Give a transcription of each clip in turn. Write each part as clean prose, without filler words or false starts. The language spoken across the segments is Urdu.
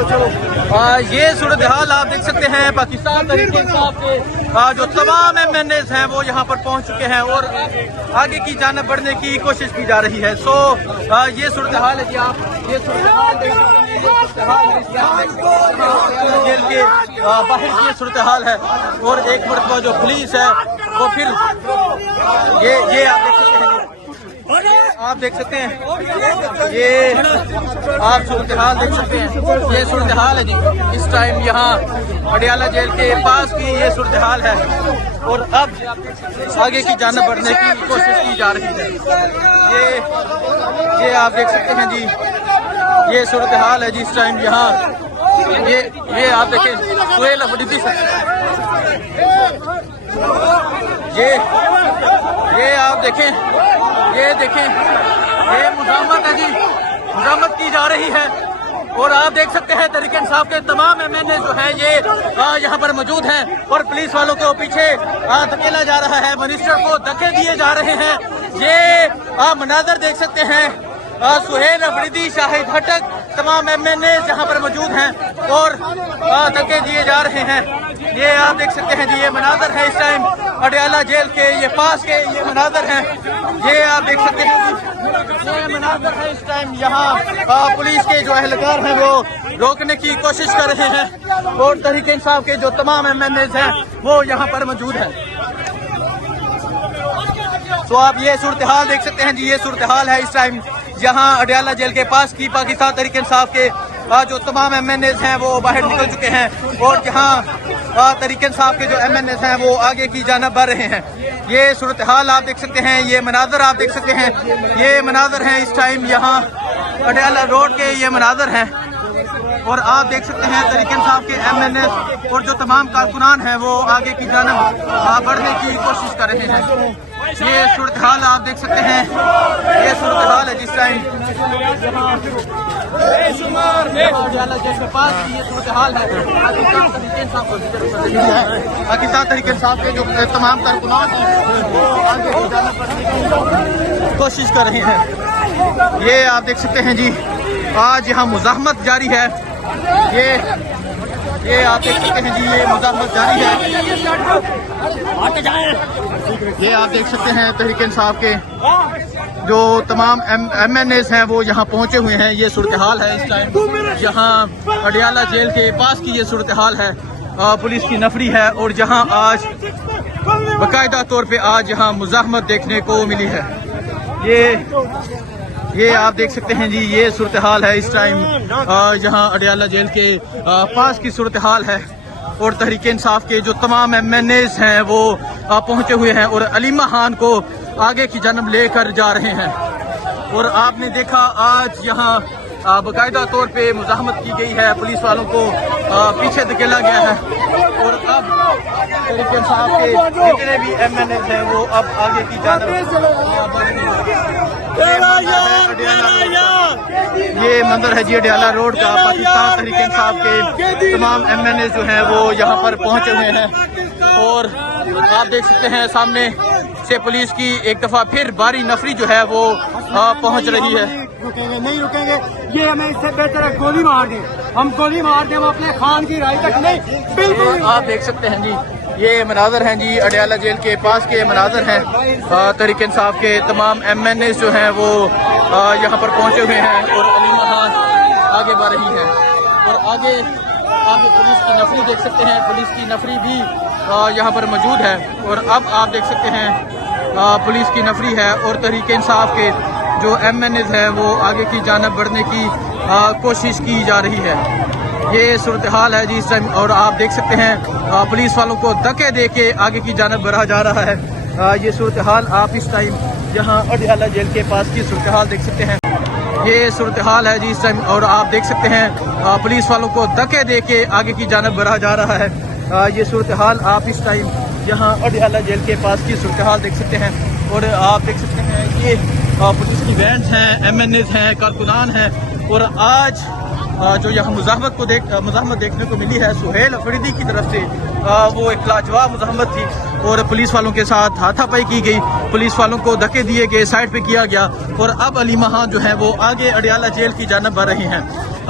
یہ صورتحال آپ دیکھ سکتے ہیں پاکستان تحریک انصاف کے جو تمام MNAs ہیں وہ یہاں پر پہنچ چکے ہیں اور آگے کی جانب بڑھنے کی کوشش کی جا رہی ہے. سو یہ صورتحال ہے جی. آپ یہ صورتحال دیکھ سکتے ہیں. جیل کے باہر کی یہ صورتحال ہے اور ایک مرتبہ جو پولیس ہے وہ پھر یہ آپ دیکھ سکتے ہیں یہ آپ صورتحال دیکھ سکتے ہیں. یہ صورتحال ہے جی اس ٹائم یہاں اڈیالہ جیل کے پاس کی یہ صورتحال ہے اور اب آگے کی جانب بڑھنے کی کوشش کی جا رہی ہے. یہ آپ دیکھ سکتے ہیں جی یہ صورتحال ہے جی اس ٹائم یہاں. یہ آپ دیکھیں سہیل افریدی یہ آپ دیکھیں یہ مزاحمت ہے جی. مزاحمت کی جا رہی ہے اور آپ دیکھ سکتے ہیں تحریک انصاف کے تمام MNA جو ہیں یہ یہاں پر موجود ہیں اور پولیس والوں کو پیچھے دھکیلا جا رہا ہے. منسٹر کو دھکے دیے جا رہے ہیں. یہ آپ مناظر دیکھ سکتے ہیں. سہیل افریدی شاہد ہٹک تمام MNA یہاں پر موجود ہیں اور دھکے دیے جا رہے ہیں. یہ آپ دیکھ سکتے ہیں جی یہ مناظر ہے اس ٹائم اڈیالہ جیل کے یہ پاس کے یہ مناظر ہیں. یہ آپ دیکھ سکتے ہیں یہ مناظر ہے اس ٹائم یہاں پولیس کے جو اہلکار ہیں وہ روکنے کی کوشش کر رہے ہیں اور تحریک انصاف کے جو تمام MNAs ہیں وہ یہاں پر موجود ہیں. تو آپ یہ صورتحال دیکھ سکتے ہیں جی یہ صورتحال ہے اس ٹائم یہاں اڈیالہ جیل کے پاس کی. پاکستان تحریک انصاف کے جو تمام MNAs ہیں وہ باہر نکل چکے ہیں اور جہاں تحریک انصاف کے جو MNAs ہیں وہ آگے کی جانب بڑھ رہے ہیں. یہ صورتحال آپ دیکھ سکتے ہیں. یہ مناظر آپ دیکھ سکتے ہیں. یہ مناظر ہیں اس ٹائم یہاں اڈیالہ روڈ کے یہ مناظر ہیں اور آپ دیکھ سکتے ہیں تحریک انصاف کے MNAs اور جو تمام کارکنان ہیں وہ آگے کی جانب بڑھنے کی کوشش کر رہے ہیں. یہ صورتحال آپ دیکھ سکتے ہیں. یہ صورتحال ہے جس ٹائم اڈیالہ جیل کے پاس کی یہ صورتحال ہے. پاکستان تحریک انصاف کے جو تمام کارکنان ہیں وہ آگے کی جانب بڑھنے کی کوشش کر رہے ہیں. یہ آپ دیکھ سکتے ہیں جی آج یہاں مزاحمت جاری ہے. یہ آپ دیکھ سکتے ہیں جی یہ مزاحمت جاری ہے. یہ آپ دیکھ سکتے ہیں تحریک انصاف کے جو تمام MNAs ہیں وہ یہاں پہنچے ہوئے ہیں. یہ صورتحال ہے اس ٹائم یہاں اڈیالہ جیل کے پاس کی یہ صورتحال ہے. پولیس کی نفری ہے اور جہاں آج باقاعدہ طور پہ آج یہاں مزاحمت دیکھنے کو ملی ہے. یہ آپ دیکھ سکتے ہیں جی یہ صورتحال ہے اس ٹائم یہاں اڈیالہ جیل کے پاس کی صورتحال ہے اور تحریک انصاف کے جو تمام MNAs ہیں وہ پہنچے ہوئے ہیں اور علیمہ خان کو آگے کی جانب لے کر جا رہے ہیں. اور آپ نے دیکھا آج یہاں باقاعدہ طور پہ مزاحمت کی گئی ہے. پولیس والوں کو پیچھے دھکیلا گیا ہے اور اب تحریک انصاف کے جتنے بھی MNAs ہیں وہ اب آگے کی جانب یہ منظر ہے جی اڈیالہ روڈ کا. پاکستان تحریک انصاف کے تمام MNAs جو ہیں وہ یہاں پر پہنچے ہوئے ہیں اور آپ دیکھ سکتے ہیں سامنے سے پولیس کی ایک دفعہ پھر باری نفری جو ہے وہ پہنچ رہی ہے. نہیں رکیں گے. یہ ہمیں اس سے بہتر ہے گولی مار دیں. ہم گولی مار دیں ہم اپنے خان کی رائے تک نہیں. بالکل آپ دیکھ سکتے ہیں جی یہ مناظر ہیں جی اڈیالہ جیل کے پاس کے مناظر ہیں. تحریک انصاف کے تمام MNAs جو ہیں وہ یہاں پر پہنچے ہوئے ہیں اور علیمہ خان آگے بڑھ رہی ہیں اور آگے پولیس کی نفری دیکھ سکتے ہیں. پولیس کی نفری بھی یہاں پر موجود ہے اور اب آپ دیکھ سکتے ہیں پولیس کی نفری ہے اور تحریک انصاف کے جو MNAs ہیں وہ آگے کی جانب بڑھنے کی کوشش کی جا رہی ہے. یہ صورتحال ہے جی اس ٹائم اور آپ دیکھ سکتے ہیں پولیس والوں کو دھکے دے کے آگے کی جانب بڑھا جا رہا ہے. یہ صورتحال آپ اس ٹائم یہاں اڈیالہ جیل کے پاس کی صورتحال دیکھ سکتے ہیں. یہ صورتحال ہے جی اس ٹائم اور آپ دیکھ سکتے ہیں پولیس والوں کو دھکے دے کے آگے کی جانب بڑھا جا رہا ہے. یہ صورتحال آپ اس ٹائم یہاں اڈیالہ جیل کے پاس کی صورتحال دیکھ سکتے ہیں اور آپ دیکھ سکتے ہیں یہ پولیس کی وینس ہیں MNAs ہیں کارکنان ہیں اور آج جو یہاں مزاحمت دیکھنے کو ملی ہے سہیل افریدی کی طرف سے وہ ایک لاجواب مزاحمت تھی اور پولیس والوں کے ساتھ ہاتھا پائی کی گئی. پولیس والوں کو دھکے دیے گئے سائڈ پہ کیا گیا اور اب علیمہ خان جو ہیں وہ آگے اڈیالہ جیل کی جانب بڑھ رہی ہیں.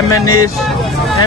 MNAs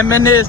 MNAs,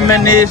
MNAs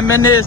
MNAs,